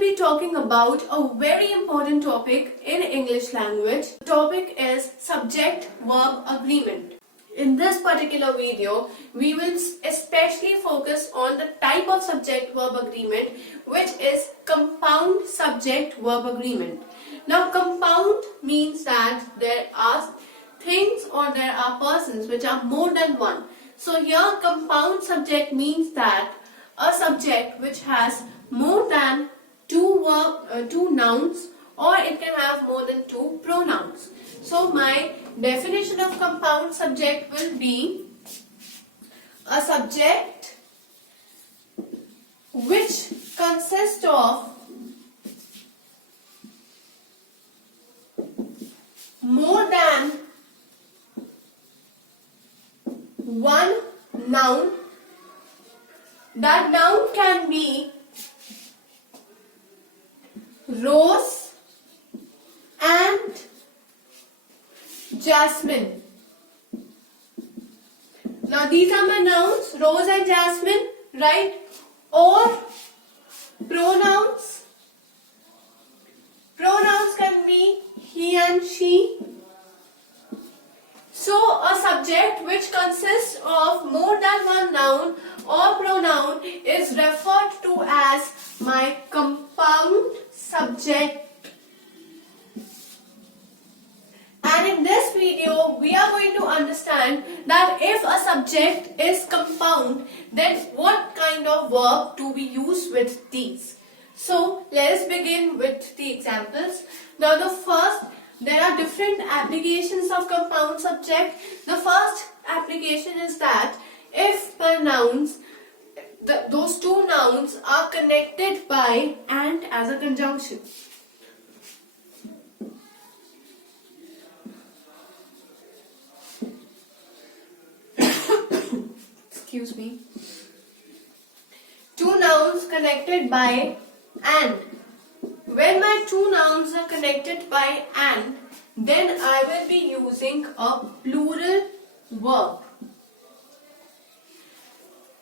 will be talking about a very important topic in English language. The topic is subject-verb agreement. In this particular video, we will especially focus on the type of subject-verb agreement, which is compound subject-verb agreement. Now, compound means that there are things or there are persons which are more than one. So here, compound subject means that a subject which has more than two nouns, or it can have more than two pronouns. So my definition of compound subject will be a subject which consists of more than one noun. That noun can be Rose and Jasmine. Now these are my nouns, Rose and Jasmine, right? Or pronouns. Pronouns can be he and she. So a subject which consists of more than one noun or pronoun is referred to as my compound subject. And in this video, we are going to understand that if a subject is compound, then what kind of verb do we use with these? So let us begin with the examples. Now there are different applications of compound subject. The first application is that if pronouns, those two nouns are connected by and as a conjunction. Excuse me. Two nouns connected by and. When my two nouns are connected by and, then I will be using a plural verb.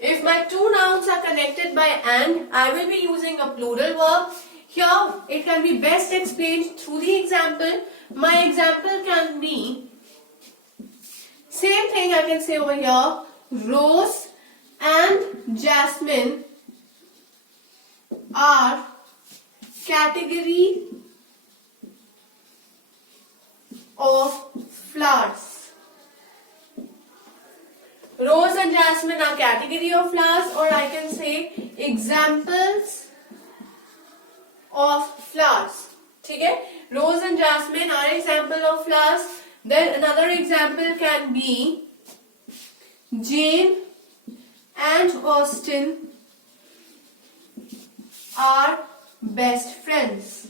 If my two nouns are connected by and, I will be using a plural verb. Here, it can be best explained through the example. My example can be, same thing I can say over here, Rose and Jasmine are category of flowers. Rose and Jasmine are category of flowers, or I can say examples of flowers. Okay? Rose and Jasmine are example of flowers. Then another example can be Jane and Austin are best friends.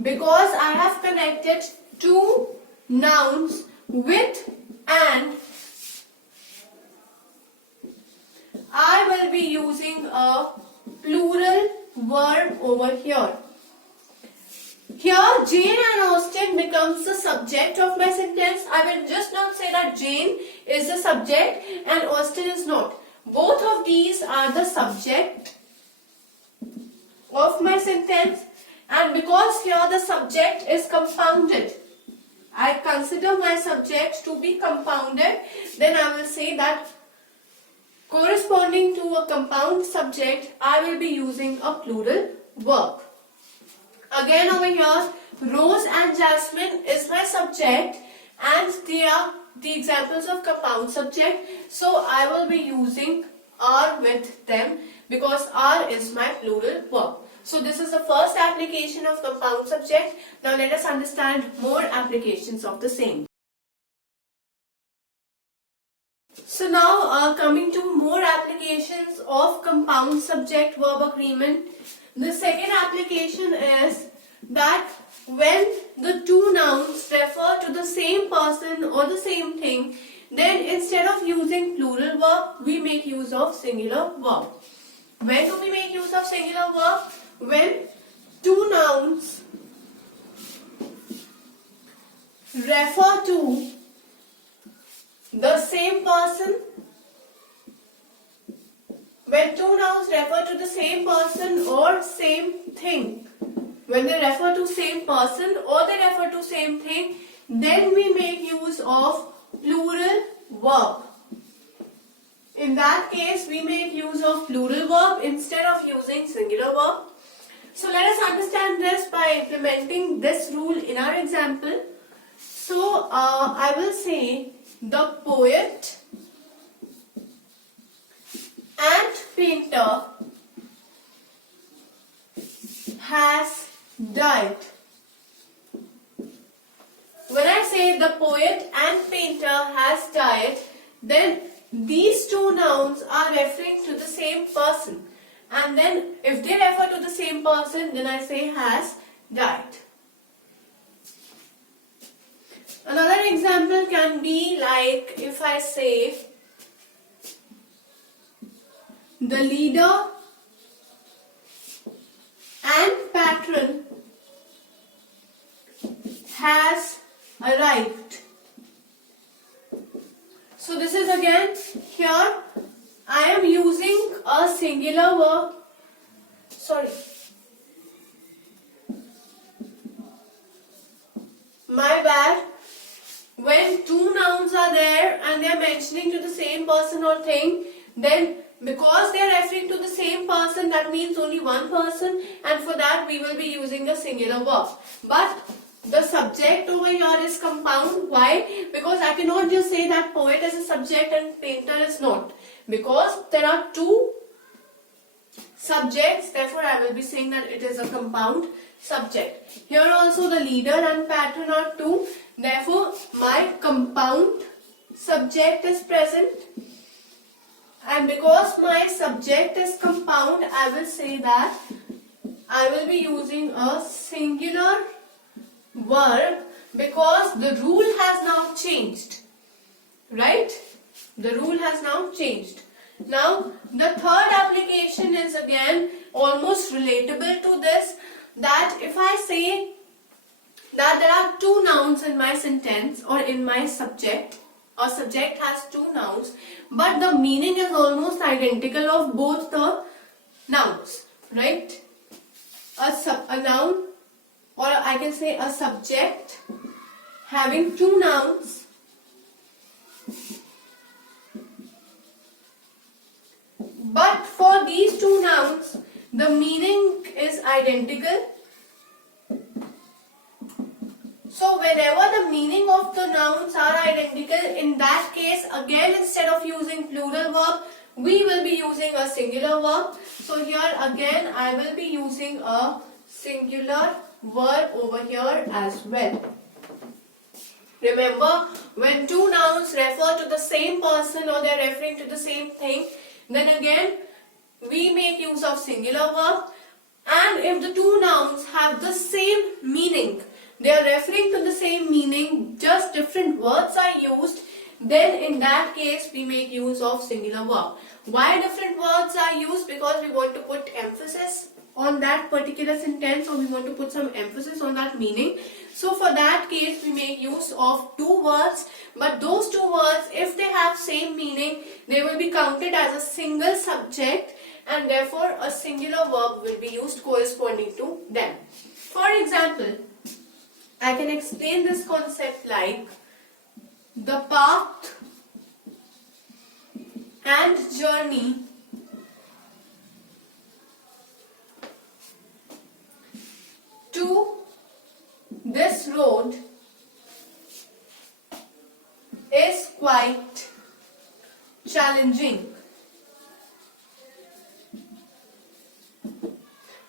Because I have connected two nouns with and, I will be using a plural verb over here. Here, Jane and Austin becomes the subject of my sentence. I will just not say that Jane is the subject and Austin is not. Both of these are the subject of my sentence, and because here the subject is compounded, I consider my subject to be compounded, then I will say that corresponding to a compound subject, I will be using a plural verb. Again over here, Rose and Jasmine is my subject and they are the examples of compound subject. So I will be using are with them because are is my plural verb. So this is the first application of compound subject. Now let us understand more applications of the same. So now coming to more applications of compound subject verb agreement. The second application is that when the two nouns refer to the same person or the same thing, then instead of using plural verb, we make use of singular verb. When do we make use of singular verb? When two nouns refer to the same person. When two nouns refer to the same person, person or same thing. When they refer to same person or they refer to same thing, then we make use of plural verb. In that case, we make use of plural verb instead of using singular verb. So let us understand this by implementing this rule in our example. So I will say the poet and painter has died. When I say the poet and painter has died, then these two nouns are referring to the same person. And then if they refer to the same person, then I say has died. Another example can be like if I say the leader and patron has arrived. So this is again, here I am using a singular verb. Sorry. My bad. When two nouns are there and they are mentioning to the same person or thing, then because they are referring to the same person, that means only one person, and for that we will be using a singular verb. But the subject over here is compound. Why? Because I cannot just say that poet is a subject and painter is not. Because there are two subjects, therefore I will be saying that it is a compound subject. Here also the leader and patron are two, therefore my compound subject is present. And because my subject is compound, I will say that I will be using a singular verb because the rule has now changed. Right? The rule has now changed. Now, the third application is again almost relatable to this, that if I say that there are two nouns in my sentence or in my subject, or subject has two nouns, but the meaning is almost identical of both the nouns, right? A noun, or I can say a subject having two nouns, but for these two nouns the meaning is identical. So whenever the meaning of the nouns are identical, in that case again instead of using plural verb, we will be using a singular verb. So here again I will be using a singular verb over here as well. Remember, when two nouns refer to the same person or they are referring to the same thing, then again we make use of singular verb. And if the two nouns have the same meaning, they are referring to the same meaning, just different words are used, then in that case we make use of singular verb. Why different words are used? Because we want to put emphasis on that particular sentence, or we want to put some emphasis on that meaning. So for that case we make use of two words, but those two words, if they have same meaning, they will be counted as a single subject, and therefore a singular verb will be used corresponding to them. For example, I can explain this concept like the path and journey to this road is quite challenging.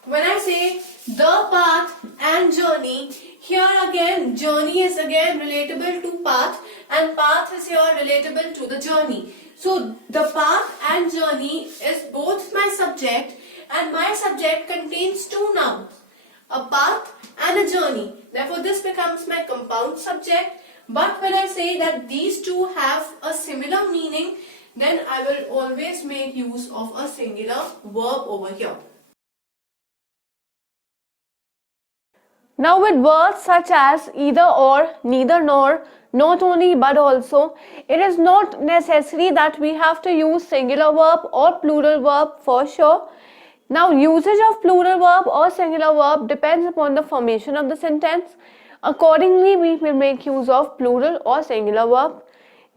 When I say the path and journey, here again journey is again relatable to path and path is here relatable to the journey. So the path and journey is both my subject, and my subject contains two nouns, a path and a journey. Therefore this becomes my compound subject. But when I say that these two have a similar meaning, then I will always make use of a singular verb over here. Now with words such as either or, neither nor, not only but also, it is not necessary that we have to use singular verb or plural verb for sure. Now, usage of plural verb or singular verb depends upon the formation of the sentence. Accordingly, we will make use of plural or singular verb.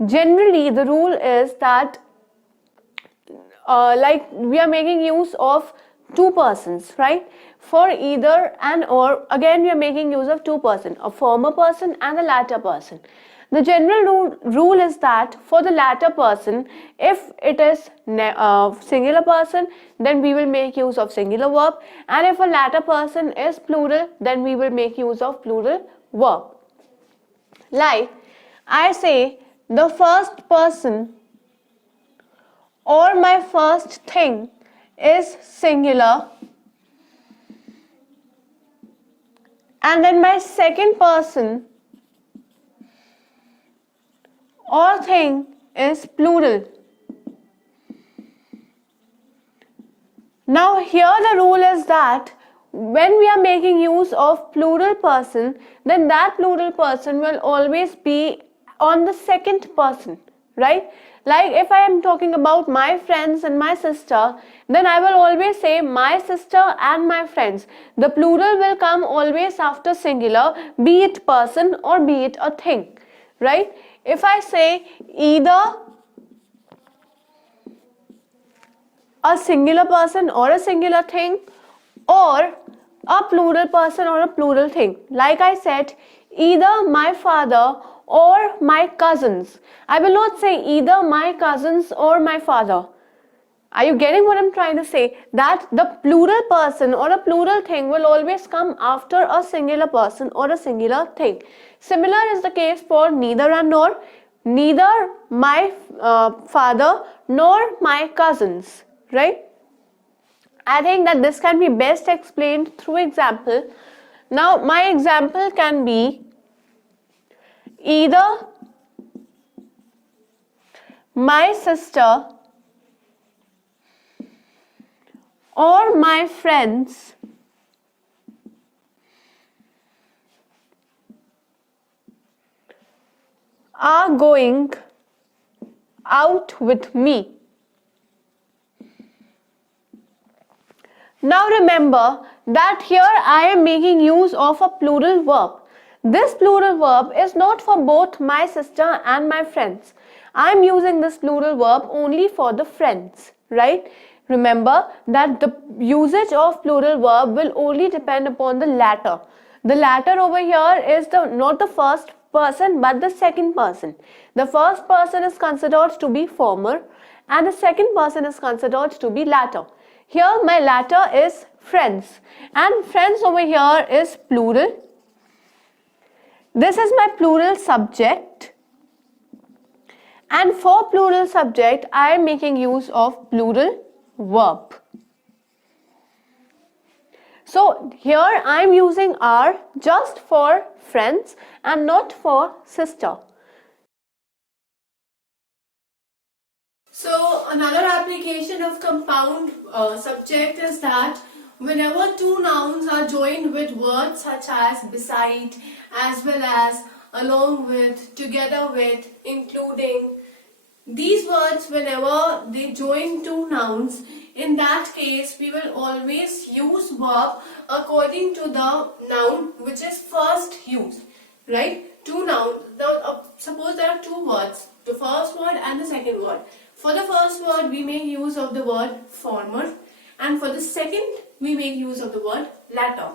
Generally, the rule is that like we are making use of two persons, right? For either and or, again we are making use of two persons, a former person and a latter person. The general rule is that for the latter person, if it is singular person, then we will make use of singular verb, and if a latter person is plural, then we will make use of plural verb. Like I say, the first person or my first thing is singular, and then my second person or thing is plural. Now here the rule is that when we are making use of plural person, then that plural person will always be on the second person, right? Like if I am talking about my friends and my sister, then I will always say my sister and my friends. The plural will come always after singular, be it person or be it a thing, right? If I say either a singular person or a singular thing, or a plural person or a plural thing, like I said, either my father or my cousins. I will not say either my cousins or my father. Are you getting what I'm trying to say? That the plural person or a plural thing will always come after a singular person or a singular thing. Similar is the case for neither and nor. Neither my father nor my cousins, right? I think that this can be best explained through example. Now, my example can be either my sister or my friends are going out with me. Now remember that here I am making use of a plural verb. This plural verb is not for both my sister and my friends. I am using this plural verb only for the friends, right? Remember that the usage of plural verb will only depend upon the latter. The latter over here is not the first person but the second person. The first person is considered to be former and the second person is considered to be latter. Here my latter is friends, and friends over here is plural. This is my plural subject, and for plural subject I am making use of plural verb. So here I am using are just for friends and not for sister. So another application of compound subject is that whenever two nouns are joined with words such as beside, as well as, along with, together with, including, these words whenever they join two nouns, in that case we will always use verb according to the noun which is first used, right? Two nouns. Now suppose there are two words, the first word and the second word. For the first word we make use of the word former, and for the second we make use of the word latter.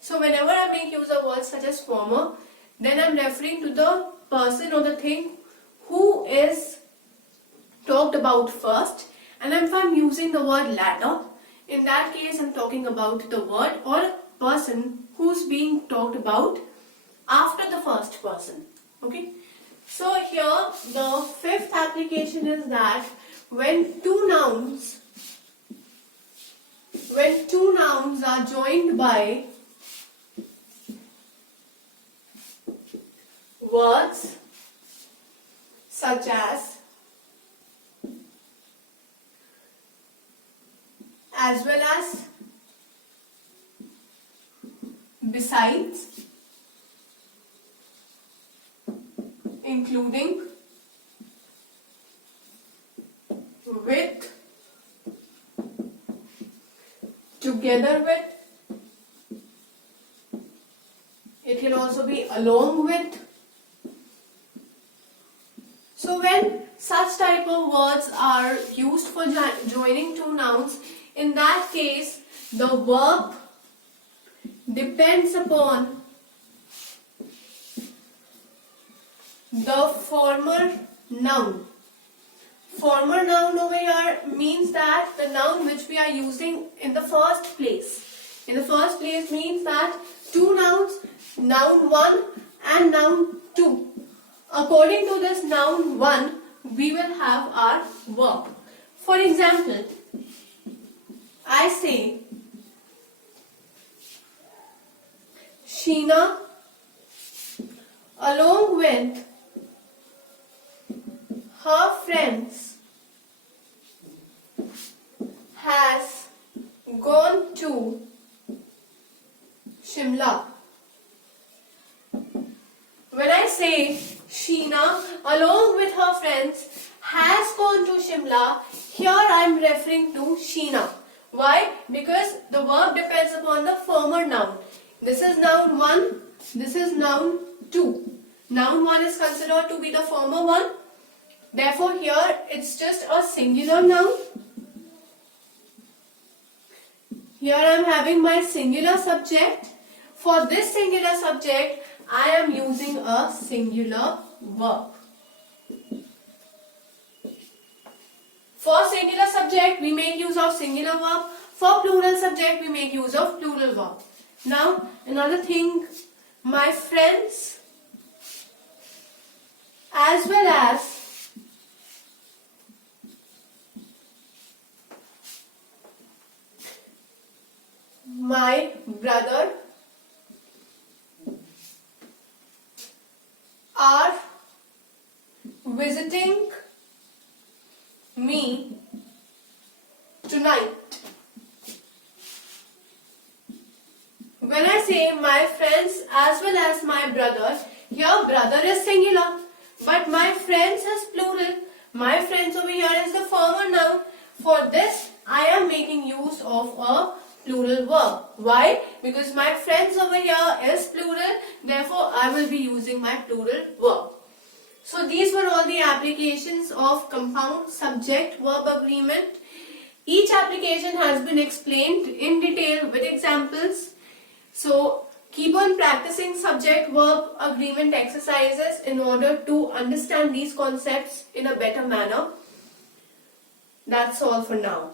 So whenever I make use of words such as former, then I am referring to the person or the thing who is talked about first, and if I am using the word latter, in that case I am talking about the word or person who's being talked about after the first person. Okay. So here the fifth application is that when two nouns are joined by words such as well as, besides, including, with, together with. It can also be along with. So when such type of words are used for joining two nouns, in that case the verb depends upon the former noun. Former noun over here means that the noun which we are using in the first place. In the first place means that two nouns, noun 1 and noun 2. According to this noun 1, we will have our verb. For example, I say, Sheena, along with her friends, has gone to Shimla. When I say Sheena along with her friends has gone to Shimla, here I am referring to Sheena. Why? Because the verb depends upon the former noun. This is noun 1, this is noun 2. Noun 1 is considered to be the former one. Therefore, here it's just a singular noun. Here I am having my singular subject. For this singular subject, I am using a singular verb. For singular subject, we make use of singular verb. For plural subject, we make use of plural verb. Now, another thing, my friends as well as my brother are visiting me tonight. When I say my friends as well as my brother, here brother is singular, but my friends is plural. My friends over here is the former noun. For this, I am making use of a plural verb. Why? Because my friends over here is plural, therefore I will be using my plural verb. So these were all the applications of compound subject-verb agreement. Each application has been explained in detail with examples. So keep on practicing subject-verb agreement exercises in order to understand these concepts in a better manner. That's all for now.